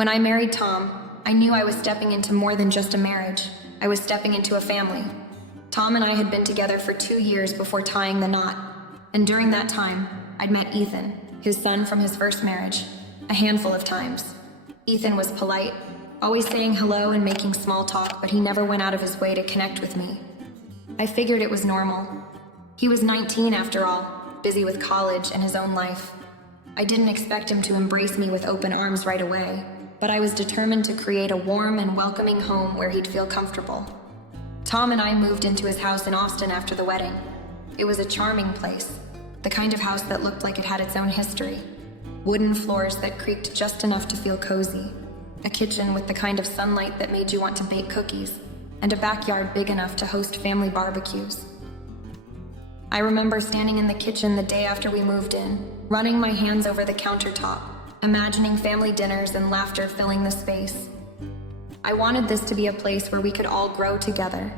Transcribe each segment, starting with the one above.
When I married Tom, I knew I was stepping into more than just a marriage. I was stepping into a family. Tom and I had been together for 2 years before tying the knot, and during that time, I'd met Ethan, his son from his first marriage, a handful of times. Ethan was polite, always saying hello and making small talk, but he never went out of his way to connect with me. I figured it was normal. He was 19 after all, busy with college and his own life. I didn't expect him to embrace me with open arms right away, but I was determined to create a warm and welcoming home where he'd feel comfortable. Tom and I moved into his house in Austin after the wedding. It was a charming place, the kind of house that looked like it had its own history. Wooden floors that creaked just enough to feel cozy, a kitchen with the kind of sunlight that made you want to bake cookies, and a backyard big enough to host family barbecues. I remember standing in the kitchen the day after we moved in, running my hands over the countertop, imagining family dinners and laughter filling the space. I wanted this to be a place where we could all grow together,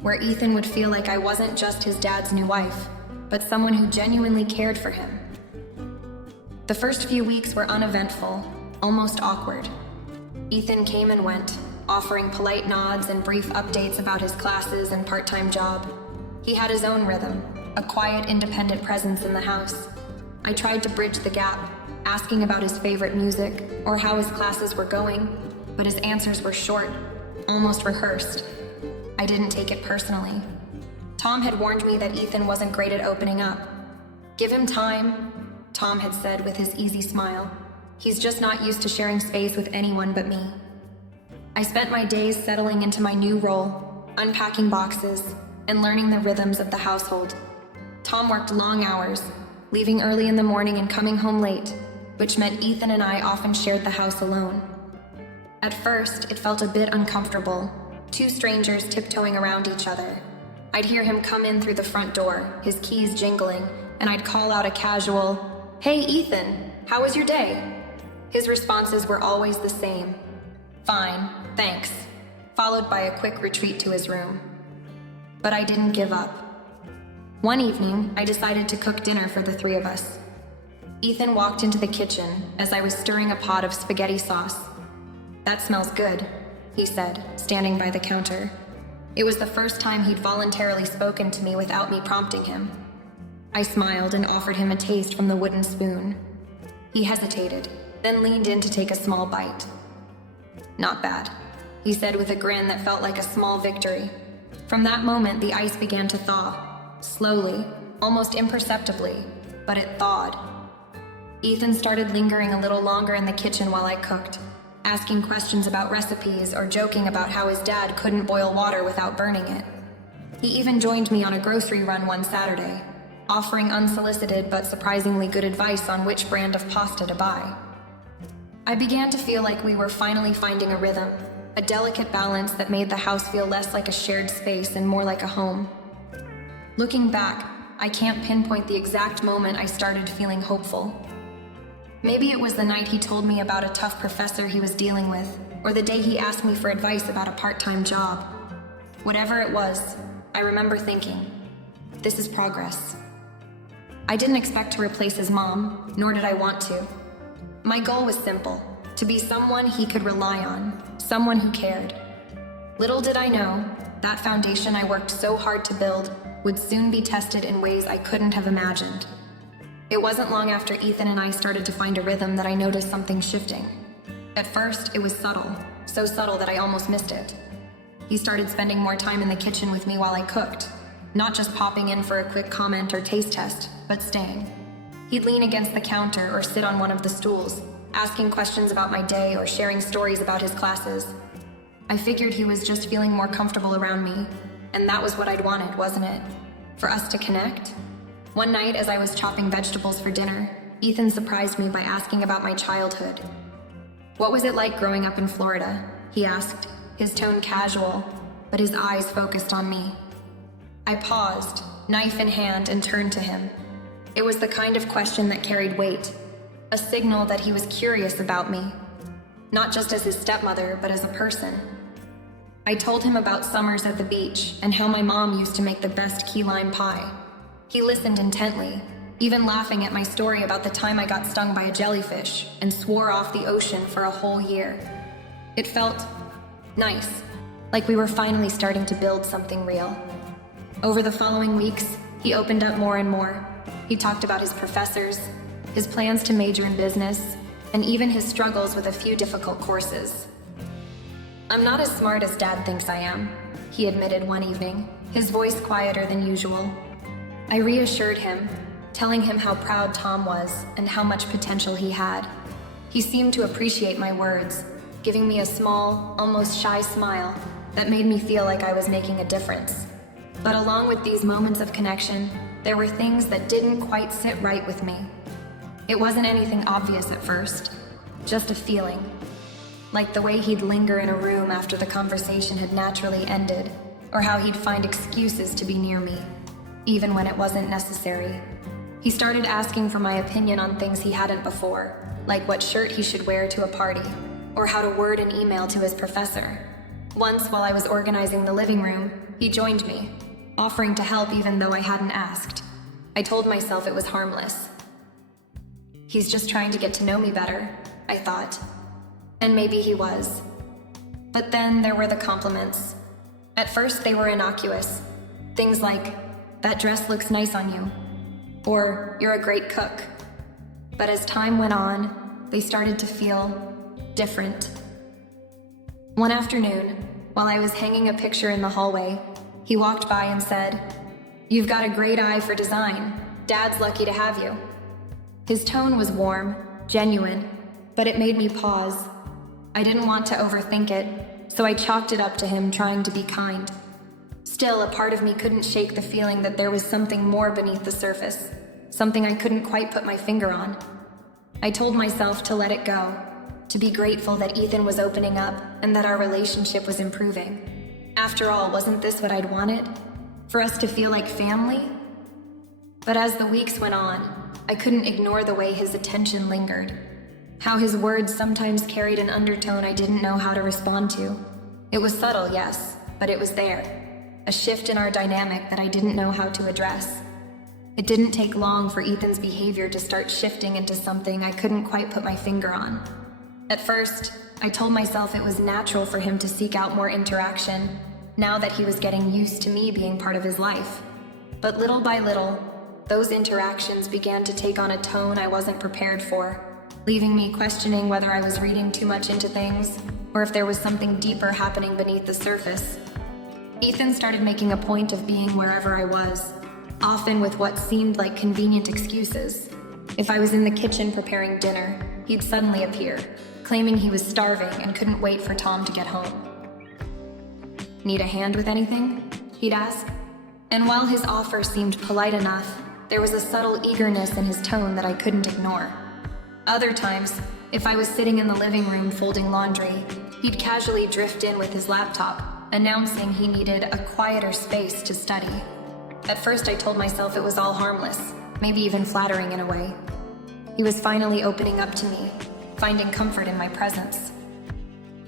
where Ethan would feel like I wasn't just his dad's new wife, but someone who genuinely cared for him. The first few weeks were uneventful, almost awkward. Ethan came and went, offering polite nods and brief updates about his classes and part-time job. He had his own rhythm, a quiet, independent presence in the house. I tried to bridge the gap, asking about his favorite music or how his classes were going, but his answers were short, almost rehearsed. I didn't take it personally. Tom had warned me that Ethan wasn't great at opening up. "Give him time," Tom had said with his easy smile. "He's just not used to sharing space with anyone but me." I spent my days settling into my new role, unpacking boxes, and learning the rhythms of the household. Tom worked long hours, leaving early in the morning and coming home late, which meant Ethan and I often shared the house alone. At first, it felt a bit uncomfortable, two strangers tiptoeing around each other. I'd hear him come in through the front door, his keys jingling, and I'd call out a casual, "Hey Ethan, how was your day?" His responses were always the same, "Fine, thanks," followed by a quick retreat to his room. But I didn't give up. One evening, I decided to cook dinner for the three of us. Ethan walked into the kitchen as I was stirring a pot of spaghetti sauce. "That smells good," he said, standing by the counter. It was the first time he'd voluntarily spoken to me without me prompting him. I smiled and offered him a taste from the wooden spoon. He hesitated, then leaned in to take a small bite. "Not bad," he said with a grin that felt like a small victory. From that moment, the ice began to thaw, slowly, almost imperceptibly, but it thawed. Ethan started lingering a little longer in the kitchen while I cooked, asking questions about recipes or joking about how his dad couldn't boil water without burning it. He even joined me on a grocery run one Saturday, offering unsolicited but surprisingly good advice on which brand of pasta to buy. I began to feel like we were finally finding a rhythm, a delicate balance that made the house feel less like a shared space and more like a home. Looking back, I can't pinpoint the exact moment I started feeling hopeful. Maybe it was the night he told me about a tough professor he was dealing with, or the day he asked me for advice about a part-time job. Whatever it was, I remember thinking, this is progress. I didn't expect to replace his mom, nor did I want to. My goal was simple, to be someone he could rely on, someone who cared. Little did I know, that foundation I worked so hard to build would soon be tested in ways I couldn't have imagined. It wasn't long after Ethan and I started to find a rhythm that I noticed something shifting. At first, it was subtle, so subtle that I almost missed it. He started spending more time in the kitchen with me while I cooked, not just popping in for a quick comment or taste test, but staying. He'd lean against the counter or sit on one of the stools, asking questions about my day or sharing stories about his classes. I figured he was just feeling more comfortable around me, and that was what I'd wanted, wasn't it? For us to connect? One night, as I was chopping vegetables for dinner, Ethan surprised me by asking about my childhood. "What was it like growing up in Florida?" he asked, his tone casual, but his eyes focused on me. I paused, knife in hand, and turned to him. It was the kind of question that carried weight, a signal that he was curious about me, not just as his stepmother, but as a person. I told him about summers at the beach and how my mom used to make the best key lime pie. He listened intently, even laughing at my story about the time I got stung by a jellyfish and swore off the ocean for a whole year. It felt nice, like we were finally starting to build something real. Over the following weeks, he opened up more and more. He talked about his professors, his plans to major in business, and even his struggles with a few difficult courses. "I'm not as smart as Dad thinks I am," he admitted one evening, his voice quieter than usual. I reassured him, telling him how proud Tom was and how much potential he had. He seemed to appreciate my words, giving me a small, almost shy smile that made me feel like I was making a difference. But along with these moments of connection, there were things that didn't quite sit right with me. It wasn't anything obvious at first, just a feeling. Like the way he'd linger in a room after the conversation had naturally ended, or how he'd find excuses to be near me, even when it wasn't necessary. He started asking for my opinion on things he hadn't before, like what shirt he should wear to a party, or how to word an email to his professor. Once, while I was organizing the living room, he joined me, offering to help even though I hadn't asked. I told myself it was harmless. He's just trying to get to know me better, I thought. And maybe he was. But then there were the compliments. At first they were innocuous. Things like, "That dress looks nice on you," or "You're a great cook." But as time went on, they started to feel different. One afternoon, while I was hanging a picture in the hallway, he walked by and said, "You've got a great eye for design. Dad's lucky to have you." His tone was warm, genuine, but it made me pause. I didn't want to overthink it, so I chalked it up to him trying to be kind. Still, a part of me couldn't shake the feeling that there was something more beneath the surface, something I couldn't quite put my finger on. I told myself to let it go, to be grateful that Ethan was opening up and that our relationship was improving. After all, wasn't this what I'd wanted? For us to feel like family? But as the weeks went on, I couldn't ignore the way his attention lingered. How his words sometimes carried an undertone I didn't know how to respond to. It was subtle, yes, but it was there. A shift in our dynamic that I didn't know how to address. It didn't take long for Ethan's behavior to start shifting into something I couldn't quite put my finger on. At first, I told myself it was natural for him to seek out more interaction, now that he was getting used to me being part of his life. But little by little, those interactions began to take on a tone I wasn't prepared for, leaving me questioning whether I was reading too much into things, or if there was something deeper happening beneath the surface. Ethan started making a point of being wherever I was, often with what seemed like convenient excuses. If I was in the kitchen preparing dinner, he'd suddenly appear, claiming he was starving and couldn't wait for Tom to get home. "Need a hand with anything?" he'd ask. And while his offer seemed polite enough, there was a subtle eagerness in his tone that I couldn't ignore. Other times, if I was sitting in the living room folding laundry, he'd casually drift in with his laptop, announcing he needed a quieter space to study. At first I told myself it was all harmless, maybe even flattering in a way. He was finally opening up to me, finding comfort in my presence.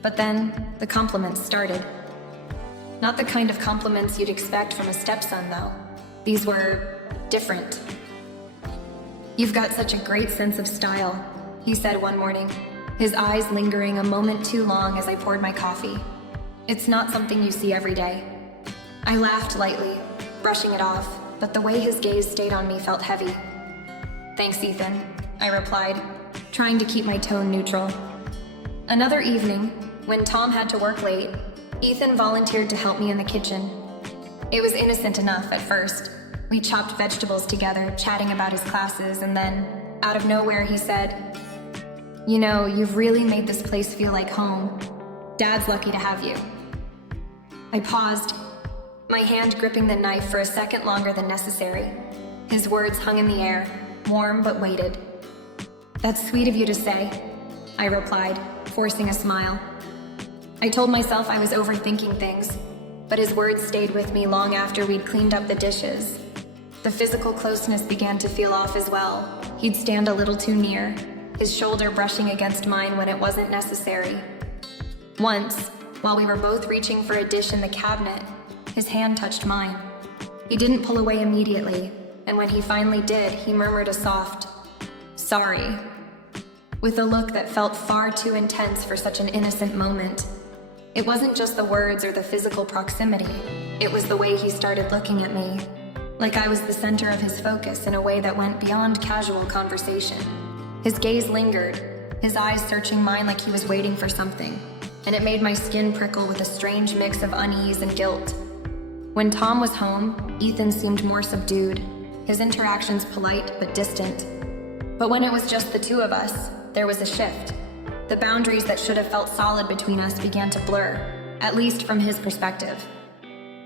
But then, the compliments started. Not the kind of compliments you'd expect from a stepson, though. These were different. "You've got such a great sense of style," he said one morning, his eyes lingering a moment too long as I poured my coffee. "It's not something you see every day." I laughed lightly, brushing it off, but the way his gaze stayed on me felt heavy. "Thanks, Ethan," I replied, trying to keep my tone neutral. Another evening, when Tom had to work late, Ethan volunteered to help me in the kitchen. It was innocent enough at first. We chopped vegetables together, chatting about his classes, and then, out of nowhere, he said, "You know, you've really made this place feel like home. Dad's lucky to have you." I paused, my hand gripping the knife for a second longer than necessary. His words hung in the air, warm but weighted. "That's sweet of you to say," I replied, forcing a smile. I told myself I was overthinking things, but his words stayed with me long after we'd cleaned up the dishes. The physical closeness began to feel off as well. He'd stand a little too near, his shoulder brushing against mine when it wasn't necessary. Once, while we were both reaching for a dish in the cabinet, his hand touched mine. He didn't pull away immediately, and when he finally did, he murmured a soft, "Sorry," with a look that felt far too intense for such an innocent moment. It wasn't just the words or the physical proximity, it was the way he started looking at me, like I was the center of his focus in a way that went beyond casual conversation. His gaze lingered, his eyes searching mine like he was waiting for something, and it made my skin prickle with a strange mix of unease and guilt. When Tom was home, Ethan seemed more subdued, his interactions polite but distant. But when it was just the two of us, there was a shift. The boundaries that should have felt solid between us began to blur, at least from his perspective.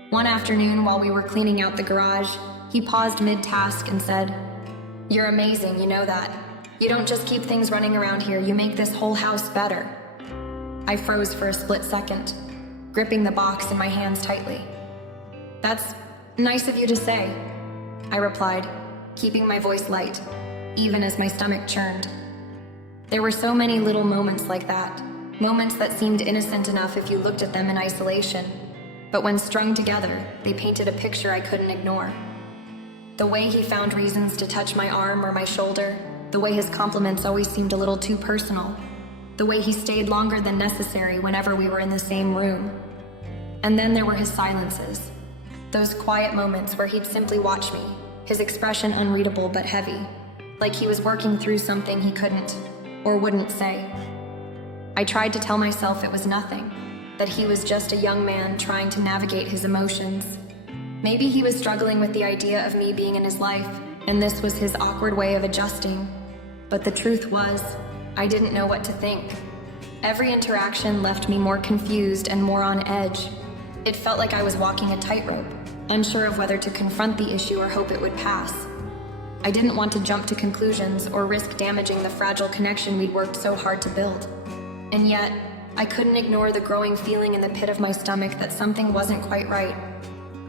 One afternoon, while we were cleaning out the garage, he paused mid-task and said, "You're amazing, you know that. You don't just keep things running around here, you make this whole house better." I froze for a split second, gripping the box in my hands tightly. "That's nice of you to say," I replied, keeping my voice light, even as my stomach churned. There were so many little moments like that, moments that seemed innocent enough if you looked at them in isolation, but when strung together, they painted a picture I couldn't ignore. The way he found reasons to touch my arm or my shoulder, the way his compliments always seemed a little too personal, the way he stayed longer than necessary whenever we were in the same room. And then there were his silences, those quiet moments where he'd simply watch me, his expression unreadable but heavy, like he was working through something he couldn't or wouldn't say. I tried to tell myself it was nothing, that he was just a young man trying to navigate his emotions. Maybe he was struggling with the idea of me being in his life, and this was his awkward way of adjusting. But the truth was, I didn't know what to think. Every interaction left me more confused and more on edge. It felt like I was walking a tightrope, unsure of whether to confront the issue or hope it would pass. I didn't want to jump to conclusions or risk damaging the fragile connection we'd worked so hard to build. And yet, I couldn't ignore the growing feeling in the pit of my stomach that something wasn't quite right.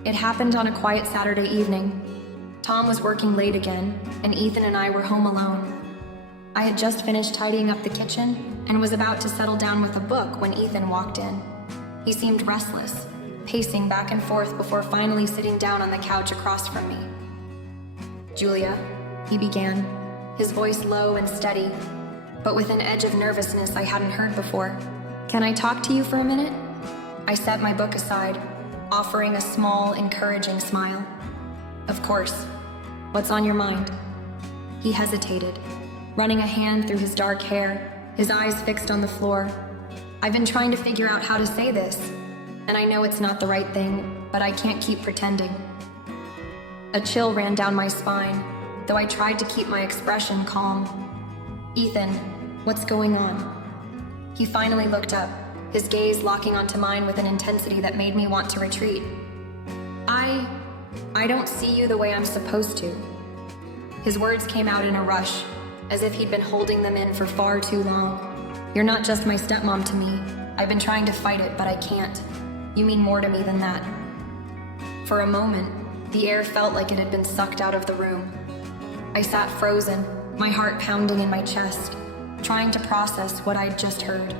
It happened on a quiet Saturday evening. Tom was working late again, and Ethan and I were home alone. I had just finished tidying up the kitchen and was about to settle down with a book when Ethan walked in. He seemed restless, pacing back and forth before finally sitting down on the couch across from me. "Julia," he began, his voice low and steady, but with an edge of nervousness I hadn't heard before. "Can I talk to you for a minute?" I set my book aside, offering a small, encouraging smile. "Of course. What's on your mind?" He hesitated, running a hand through his dark hair, his eyes fixed on the floor. "I've been trying to figure out how to say this, and I know it's not the right thing, but I can't keep pretending." A chill ran down my spine, though I tried to keep my expression calm. "Ethan, what's going on?" He finally looked up, his gaze locking onto mine with an intensity that made me want to retreat. I don't see you the way I'm supposed to." His words came out in a rush, as if he'd been holding them in for far too long. "You're not just my stepmom to me. I've been trying to fight it, but I can't. You mean more to me than that." For a moment, the air felt like it had been sucked out of the room. I sat frozen, my heart pounding in my chest, trying to process what I'd just heard.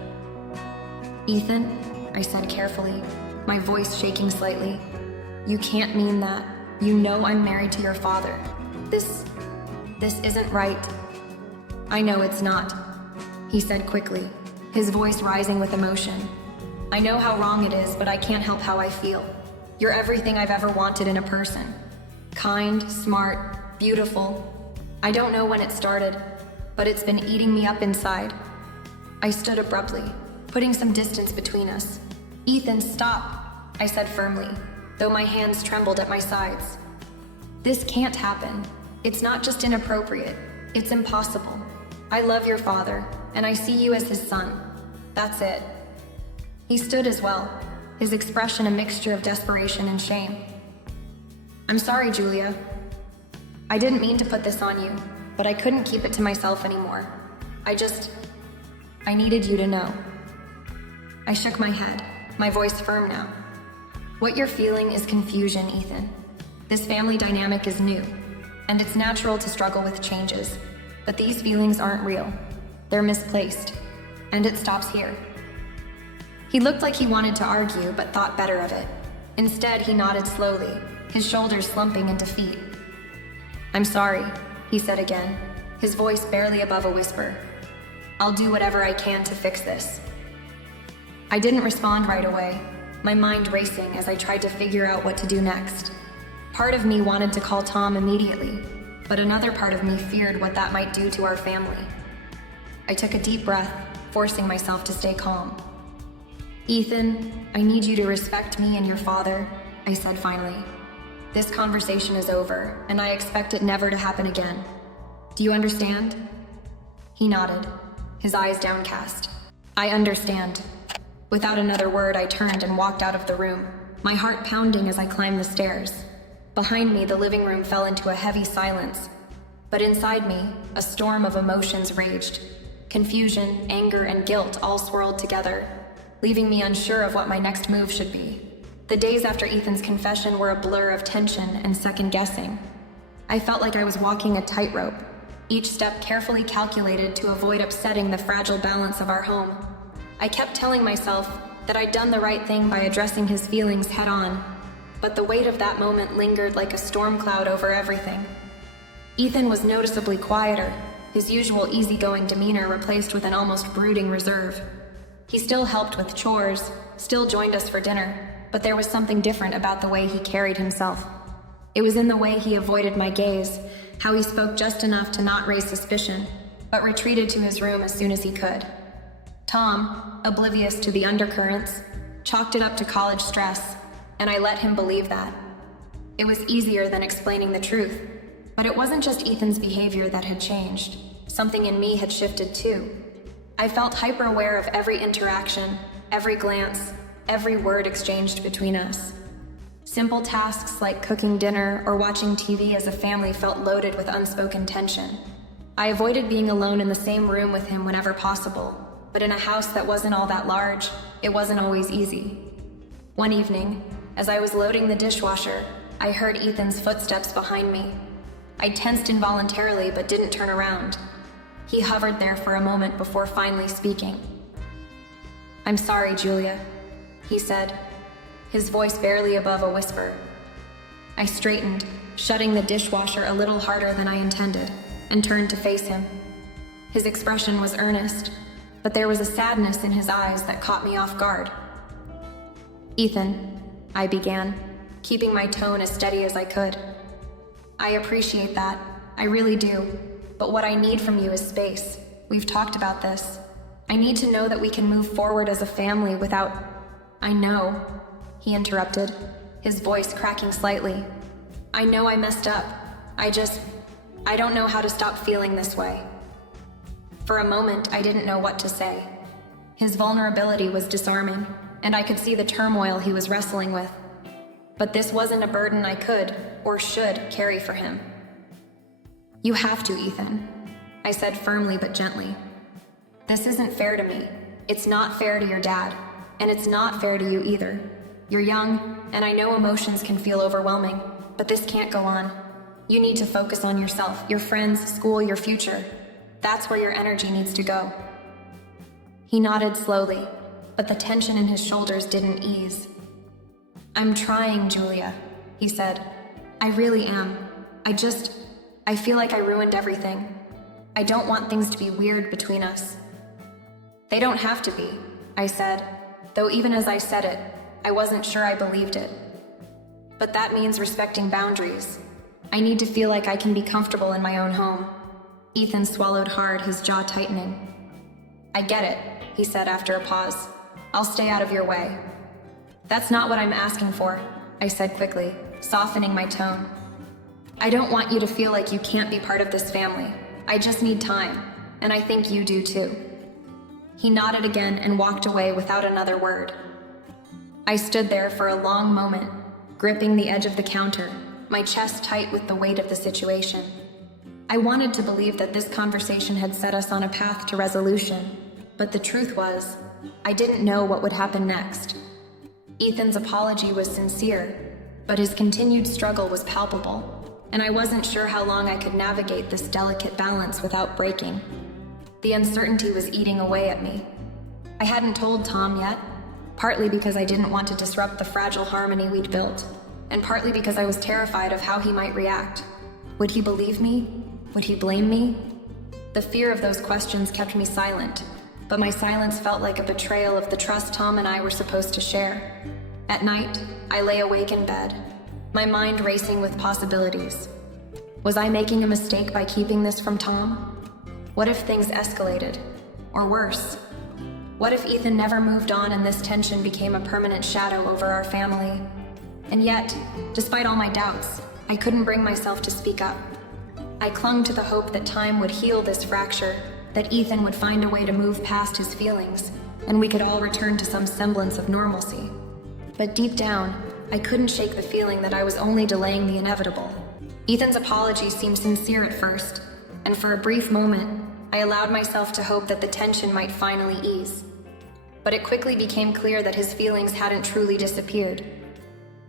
"Ethan," I said carefully, my voice shaking slightly, "you can't mean that. You know I'm married to your father. This isn't right." "I know it's not," he said quickly, his voice rising with emotion. "I know how wrong it is, but I can't help how I feel. You're everything I've ever wanted in a person. Kind, smart, beautiful. I don't know when it started, but it's been eating me up inside." I stood abruptly, putting some distance between us. "Ethan, stop," I said firmly, though my hands trembled at my sides. "This can't happen. It's not just inappropriate, it's impossible. I love your father, and I see you as his son. That's it." He stood as well, his expression a mixture of desperation and shame. "I'm sorry, Julia. I didn't mean to put this on you, but I couldn't keep it to myself anymore. I needed you to know." I shook my head, my voice firm now. "What you're feeling is confusion, Ethan. This family dynamic is new, and it's natural to struggle with changes, but these feelings aren't real. They're misplaced, and it stops here." He looked like he wanted to argue, but thought better of it. Instead, he nodded slowly, his shoulders slumping into feet. I'm sorry, he said again, his voice barely above a whisper. I'll do whatever I can to fix this. I didn't respond right away, my mind racing as I tried to figure out what to do next. Part of me wanted to call Tom immediately, but another part of me feared what that might do to our family. I took a deep breath, forcing myself to stay calm. Ethan, I need you to respect me and your father, I said finally. This conversation is over, and I expect it never to happen again. Do you understand? He nodded, his eyes downcast. I understand. Without another word, I turned and walked out of the room, my heart pounding as I climbed the stairs. Behind me, the living room fell into a heavy silence, but inside me, a storm of emotions raged. Confusion, anger, and guilt all swirled together, leaving me unsure of what my next move should be. The days after Ethan's confession were a blur of tension and second-guessing. I felt like I was walking a tightrope, each step carefully calculated to avoid upsetting the fragile balance of our home. I kept telling myself that I'd done the right thing by addressing his feelings head-on, but the weight of that moment lingered like a storm cloud over everything. Ethan was noticeably quieter, his usual easygoing demeanor replaced with an almost brooding reserve. He still helped with chores, still joined us for dinner, but there was something different about the way he carried himself. It was in the way he avoided my gaze, how he spoke just enough to not raise suspicion, but retreated to his room as soon as he could. Tom, oblivious to the undercurrents, chalked it up to college stress, and I let him believe that. It was easier than explaining the truth, but it wasn't just Ethan's behavior that had changed. Something in me had shifted too. I felt hyper-aware of every interaction, every glance, every word exchanged between us. Simple tasks like cooking dinner or watching TV as a family felt loaded with unspoken tension. I avoided being alone in the same room with him whenever possible, but in a house that wasn't all that large, it wasn't always easy. One evening, as I was loading the dishwasher, I heard Ethan's footsteps behind me. I tensed involuntarily but didn't turn around. He hovered there for a moment before finally speaking. I'm sorry, Julia, he said, his voice barely above a whisper. I straightened, shutting the dishwasher a little harder than I intended, and turned to face him. His expression was earnest, but there was a sadness in his eyes that caught me off guard. Ethan, I began, keeping my tone as steady as I could. I appreciate that, I really do, but what I need from you is space. We've talked about this. I need to know that we can move forward as a family without... I know, he interrupted, his voice cracking slightly. I know I messed up. I don't know how to stop feeling this way. For a moment, I didn't know what to say. His vulnerability was disarming, and I could see the turmoil he was wrestling with. But this wasn't a burden I could, or should, carry for him. You have to, Ethan, I said firmly but gently. This isn't fair to me. It's not fair to your dad, and it's not fair to you either. You're young, and I know emotions can feel overwhelming, but this can't go on. You need to focus on yourself, your friends, school, your future. That's where your energy needs to go. He nodded slowly, but the tension in his shoulders didn't ease. I'm trying, Julia, he said. I really am. I feel like I ruined everything. I don't want things to be weird between us. They don't have to be, I said, though even as I said it, I wasn't sure I believed it. But that means respecting boundaries. I need to feel like I can be comfortable in my own home. Ethan swallowed hard, his jaw tightening. I get it, he said after a pause. I'll stay out of your way. That's not what I'm asking for, I said quickly, softening my tone. I don't want you to feel like you can't be part of this family. I just need time, and I think you do too. He nodded again and walked away without another word. I stood there for a long moment, gripping the edge of the counter, my chest tight with the weight of the situation. I wanted to believe that this conversation had set us on a path to resolution, but the truth was, I didn't know what would happen next. Ethan's apology was sincere, but his continued struggle was palpable, and I wasn't sure how long I could navigate this delicate balance without breaking. The uncertainty was eating away at me. I hadn't told Tom yet, partly because I didn't want to disrupt the fragile harmony we'd built, and partly because I was terrified of how he might react. Would he believe me? Would he blame me? The fear of those questions kept me silent, but my silence felt like a betrayal of the trust Tom and I were supposed to share. At night, I lay awake in bed, my mind racing with possibilities. Was I making a mistake by keeping this from Tom? What if things escalated? Or worse? What if Ethan never moved on and this tension became a permanent shadow over our family? And yet, despite all my doubts, I couldn't bring myself to speak up. I clung to the hope that time would heal this fracture, that Ethan would find a way to move past his feelings, and we could all return to some semblance of normalcy. But deep down, I couldn't shake the feeling that I was only delaying the inevitable. Ethan's apology seemed sincere at first, and for a brief moment, I allowed myself to hope that the tension might finally ease. But it quickly became clear that his feelings hadn't truly disappeared.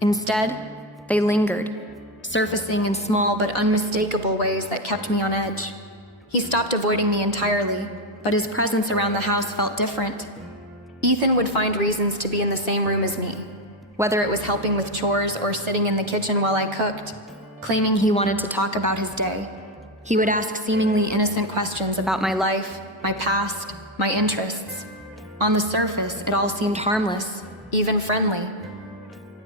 Instead, they lingered, surfacing in small but unmistakable ways that kept me on edge. He stopped avoiding me entirely, but his presence around the house felt different. Ethan would find reasons to be in the same room as me, whether it was helping with chores or sitting in the kitchen while I cooked, claiming he wanted to talk about his day. He would ask seemingly innocent questions about my life, my past, my interests. On the surface, it all seemed harmless, even friendly.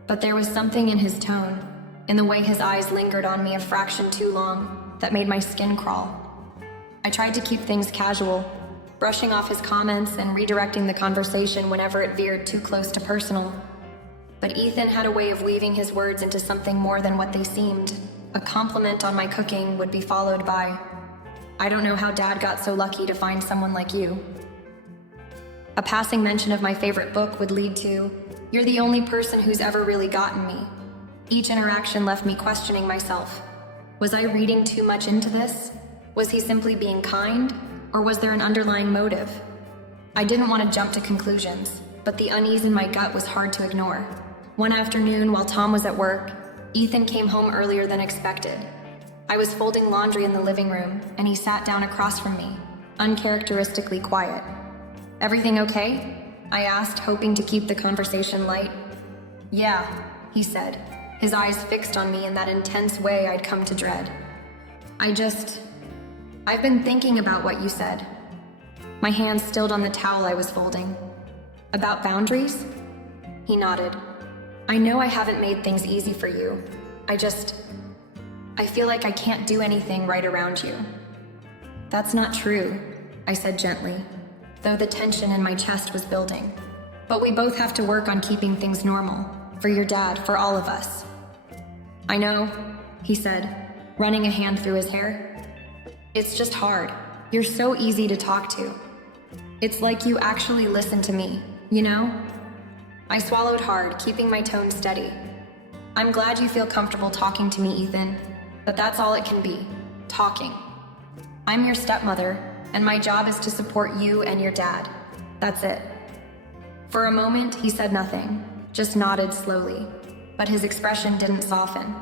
But there was something in his tone, in the way his eyes lingered on me a fraction too long, that made my skin crawl. I tried to keep things casual, brushing off his comments and redirecting the conversation whenever it veered too close to personal. But Ethan had a way of weaving his words into something more than what they seemed. A compliment on my cooking would be followed by, "I don't know how Dad got so lucky to find someone like you." A passing mention of my favorite book would lead to, "You're the only person who's ever really gotten me." Each interaction left me questioning myself. Was I reading too much into this? Was he simply being kind? Or was there an underlying motive? I didn't want to jump to conclusions, but the unease in my gut was hard to ignore. One afternoon, while Tom was at work, Ethan came home earlier than expected. I was folding laundry in the living room, and he sat down across from me, uncharacteristically quiet. "Everything okay?" I asked, hoping to keep the conversation light. "Yeah," he said, his eyes fixed on me in that intense way I'd come to dread. I've been thinking about what you said." My hands stilled on the towel I was folding. "About boundaries?" He nodded. "I know I haven't made things easy for you. I feel like I can't do anything right around you." "That's not true," I said gently, though the tension in my chest was building. "But we both have to work on keeping things normal. For your dad, for all of us." "I know," he said, running a hand through his hair. "It's just hard. You're so easy to talk to. It's like you actually listen to me, you know?" I swallowed hard, keeping my tone steady. "I'm glad you feel comfortable talking to me, Ethan, but that's all it can be, talking. I'm your stepmother, and my job is to support you and your dad. That's it." For a moment, he said nothing, just nodded slowly, but his expression didn't soften.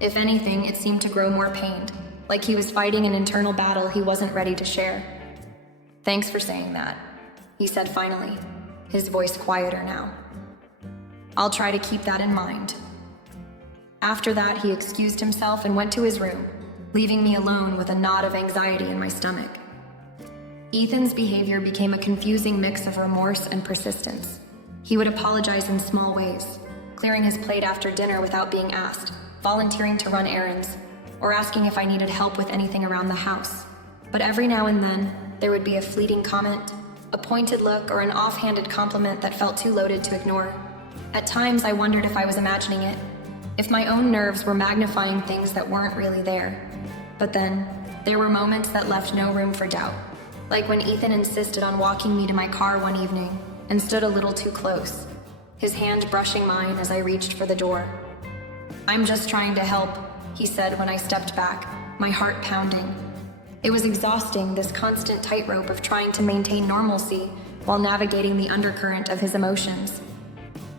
If anything, it seemed to grow more pained, like he was fighting an internal battle he wasn't ready to share. "Thanks for saying that," he said finally, his voice quieter now. "I'll try to keep that in mind." After that, he excused himself and went to his room, leaving me alone with a knot of anxiety in my stomach. Ethan's behavior became a confusing mix of remorse and persistence. He would apologize in small ways, clearing his plate after dinner without being asked, volunteering to run errands, or asking if I needed help with anything around the house. But every now and then, there would be a fleeting comment, a pointed look, or an offhanded compliment that felt too loaded to ignore. At times, I wondered if I was imagining it, if my own nerves were magnifying things that weren't really there. But then, there were moments that left no room for doubt, like when Ethan insisted on walking me to my car one evening and stood a little too close, his hand brushing mine as I reached for the door. "I'm just trying to help," he said when I stepped back, my heart pounding. It was exhausting, this constant tightrope of trying to maintain normalcy while navigating the undercurrent of his emotions.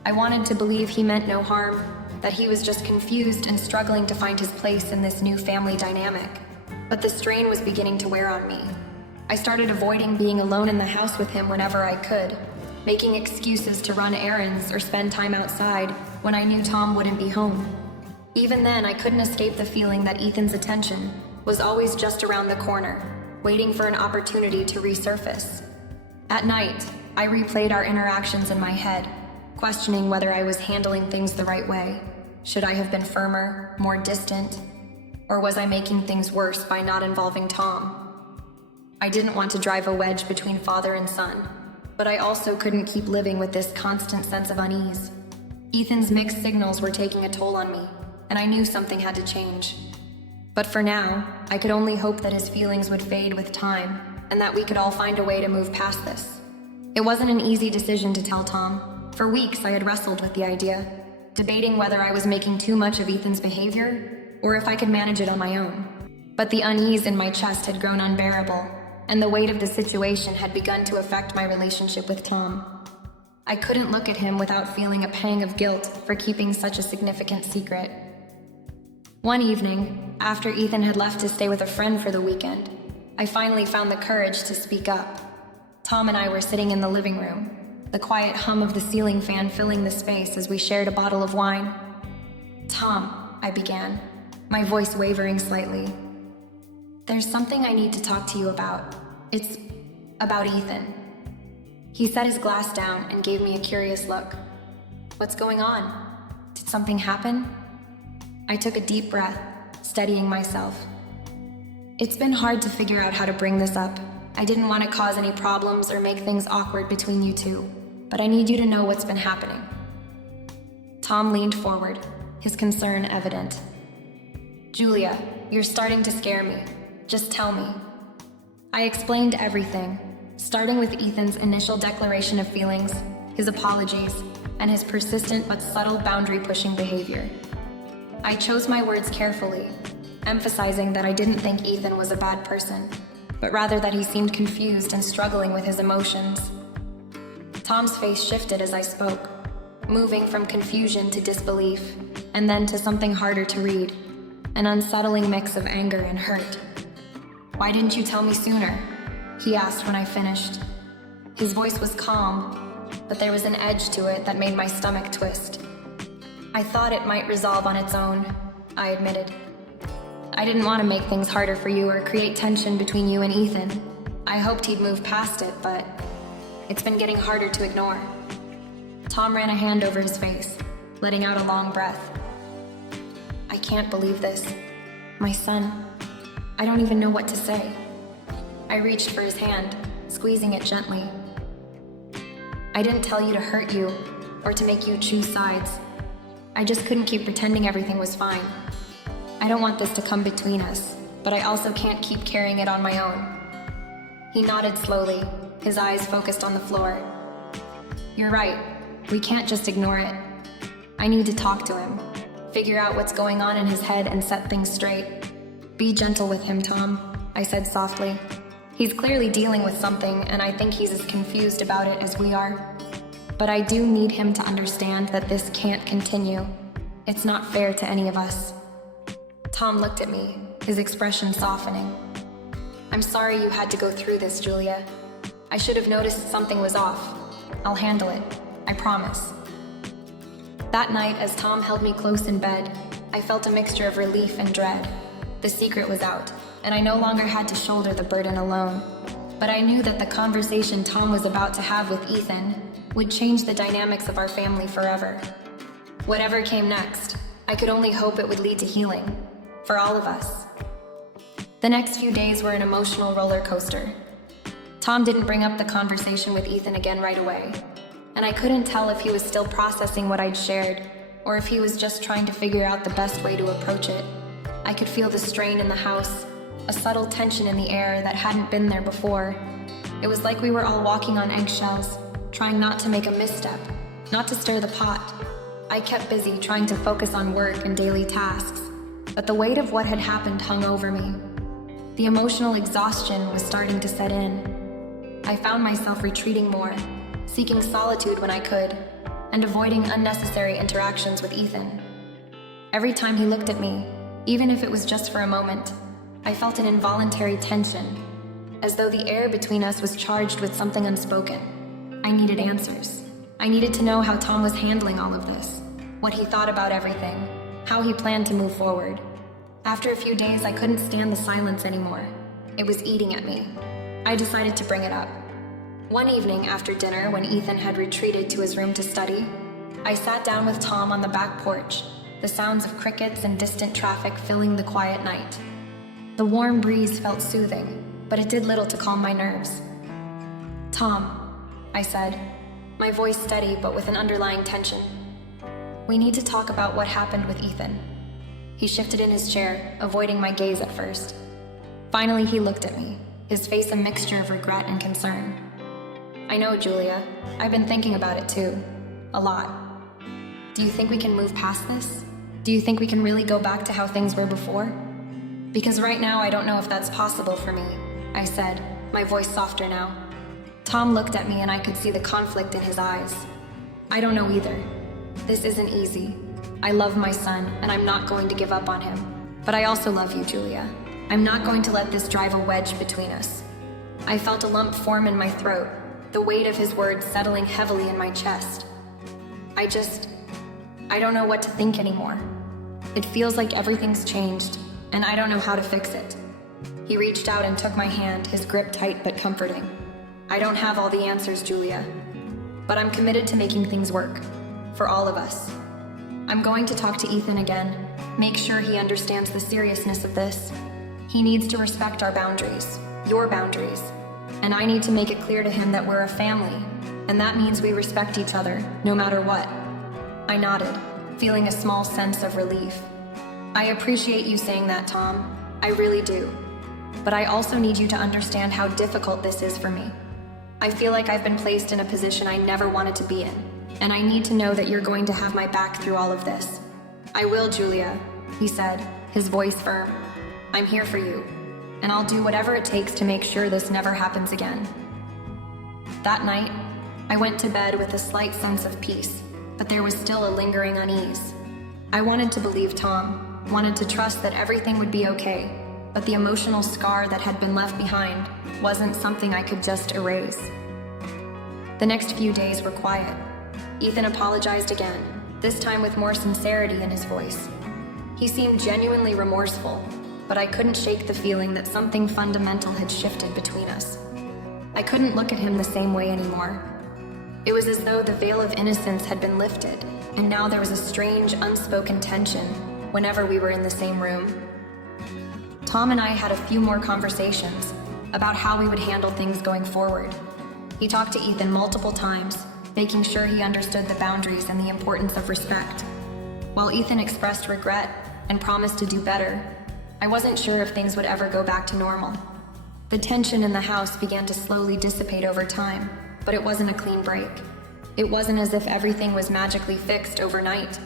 I wanted to believe he meant no harm, that he was just confused and struggling to find his place in this new family dynamic. But the strain was beginning to wear on me. I started avoiding being alone in the house with him whenever I could, making excuses to run errands or spend time outside when I knew Tom wouldn't be home. Even then, I couldn't escape the feeling that Ethan's attention was always just around the corner, waiting for an opportunity to resurface. At night, I replayed our interactions in my head, questioning whether I was handling things the right way. Should I have been firmer, more distant, or was I making things worse by not involving Tom? I didn't want to drive a wedge between father and son, but I also couldn't keep living with this constant sense of unease. Ethan's mixed signals were taking a toll on me, and I knew something had to change. But for now, I could only hope that his feelings would fade with time, and that we could all find a way to move past this. It wasn't an easy decision to tell Tom. For weeks, I had wrestled with the idea, debating whether I was making too much of Ethan's behavior, or if I could manage it on my own. But the unease in my chest had grown unbearable, and the weight of the situation had begun to affect my relationship with Tom. I couldn't look at him without feeling a pang of guilt for keeping such a significant secret. One evening, after Ethan had left to stay with a friend for the weekend, I finally found the courage to speak up. Tom and I were sitting in the living room, the quiet hum of the ceiling fan filling the space as we shared a bottle of wine. "Tom," I began, my voice wavering slightly. "There's something I need to talk to you about. It's about Ethan." He set his glass down and gave me a curious look. "What's going on? Did something happen?" I took a deep breath, steadying myself. "It's been hard to figure out how to bring this up. I didn't want to cause any problems or make things awkward between you two, but I need you to know what's been happening." Tom leaned forward, his concern evident. "Julia, you're starting to scare me. Just tell me." I explained everything, starting with Ethan's initial declaration of feelings, his apologies, and his persistent but subtle boundary-pushing behavior. I chose my words carefully, emphasizing that I didn't think Ethan was a bad person, but rather that he seemed confused and struggling with his emotions. Tom's face shifted as I spoke, moving from confusion to disbelief, and then to something harder to read, an unsettling mix of anger and hurt. "Why didn't you tell me sooner?" he asked when I finished. His voice was calm, but there was an edge to it that made my stomach twist. "I thought it might resolve on its own," I admitted. "I didn't want to make things harder for you or create tension between you and Ethan. I hoped he'd move past it, but it's been getting harder to ignore." Tom ran a hand over his face, letting out a long breath. "I can't believe this. My son. I don't even know what to say." I reached for his hand, squeezing it gently. "I didn't tell you to hurt you or to make you choose sides. I just couldn't keep pretending everything was fine. I don't want this to come between us, but I also can't keep carrying it on my own." He nodded slowly, his eyes focused on the floor. "You're right. We can't just ignore it. I need to talk to him, figure out what's going on in his head and set things straight." "Be gentle with him, Tom," I said softly. "He's clearly dealing with something, and I think he's as confused about it as we are. But I do need him to understand that this can't continue. It's not fair to any of us." Tom looked at me, his expression softening. "I'm sorry you had to go through this, Julia. I should have noticed something was off. I'll handle it, I promise." That night, as Tom held me close in bed, I felt a mixture of relief and dread. The secret was out, and I no longer had to shoulder the burden alone. But I knew that the conversation Tom was about to have with Ethan would change the dynamics of our family forever. Whatever came next, I could only hope it would lead to healing, for all of us. The next few days were an emotional roller coaster. Tom didn't bring up the conversation with Ethan again right away, and I couldn't tell if he was still processing what I'd shared, or if he was just trying to figure out the best way to approach it. I could feel the strain in the house, a subtle tension in the air that hadn't been there before. It was like we were all walking on eggshells, trying not to make a misstep, not to stir the pot. I kept busy trying to focus on work and daily tasks, but the weight of what had happened hung over me. The emotional exhaustion was starting to set in. I found myself retreating more, seeking solitude when I could, and avoiding unnecessary interactions with Ethan. Every time he looked at me, even if it was just for a moment, I felt an involuntary tension, as though the air between us was charged with something unspoken. I needed answers. I needed to know how Tom was handling all of this, what he thought about everything, how he planned to move forward. After a few days, I couldn't stand the silence anymore. It was eating at me. I decided to bring it up. One evening after dinner, when Ethan had retreated to his room to study, I sat down with Tom on the back porch, the sounds of crickets and distant traffic filling the quiet night. The warm breeze felt soothing, but it did little to calm my nerves. "Tom," I said, my voice steady but with an underlying tension. "We need to talk about what happened with Ethan." He shifted in his chair, avoiding my gaze at first. Finally, he looked at me, his face a mixture of regret and concern. "I know, Julia. I've been thinking about it too. A lot. Do you think we can move past this? Do you think we can really go back to how things were before? Because right now, I don't know if that's possible for me," I said, my voice softer now. Tom looked at me and I could see the conflict in his eyes. "I don't know either. This isn't easy. I love my son, and I'm not going to give up on him. But I also love you, Julia. I'm not going to let this drive a wedge between us." I felt a lump form in my throat, the weight of his words settling heavily in my chest. I don't know what to think anymore. It feels like everything's changed, and I don't know how to fix it. He reached out and took my hand, his grip tight but comforting. "I don't have all the answers, Julia, but I'm committed to making things work, for all of us. I'm going to talk to Ethan again, make sure he understands the seriousness of this. He needs to respect our boundaries, your boundaries, and I need to make it clear to him that we're a family, and that means we respect each other, no matter what." I nodded, feeling a small sense of relief. "I appreciate you saying that, Tom. I really do. But I also need you to understand how difficult this is for me. I feel like I've been placed in a position I never wanted to be in, and I need to know that you're going to have my back through all of this." "I will, Julia," he said, his voice firm. "I'm here for you, and I'll do whatever it takes to make sure this never happens again." That night, I went to bed with a slight sense of peace, but there was still a lingering unease. I wanted to believe Tom, wanted to trust that everything would be okay, but the emotional scar that had been left behind wasn't something I could just erase. The next few days were quiet. Ethan apologized again, this time with more sincerity in his voice. He seemed genuinely remorseful, but I couldn't shake the feeling that something fundamental had shifted between us. I couldn't look at him the same way anymore. It was as though the veil of innocence had been lifted, and now there was a strange, unspoken tension whenever we were in the same room. Tom and I had a few more conversations about how we would handle things going forward. He talked to Ethan multiple times, making sure he understood the boundaries and the importance of respect. While Ethan expressed regret and promised to do better, I wasn't sure if things would ever go back to normal. The tension in the house began to slowly dissipate over time, but it wasn't a clean break. It wasn't as if everything was magically fixed overnight.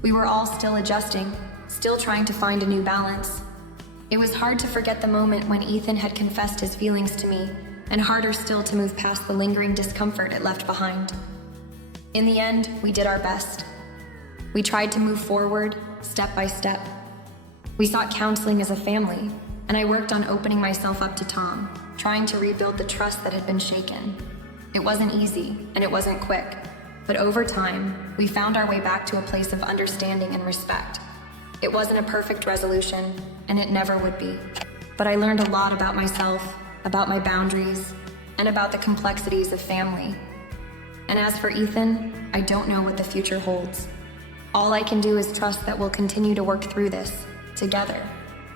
We were all still adjusting, still trying to find a new balance. It was hard to forget the moment when Ethan had confessed his feelings to me, and harder still to move past the lingering discomfort it left behind. In the end, we did our best. We tried to move forward, step by step. We sought counseling as a family, and I worked on opening myself up to Tom, trying to rebuild the trust that had been shaken. It wasn't easy, and it wasn't quick, but over time, we found our way back to a place of understanding and respect. It wasn't a perfect resolution, and it never would be. But I learned a lot about myself, about my boundaries, and about the complexities of family. And as for Ethan, I don't know what the future holds. All I can do is trust that we'll continue to work through this, together.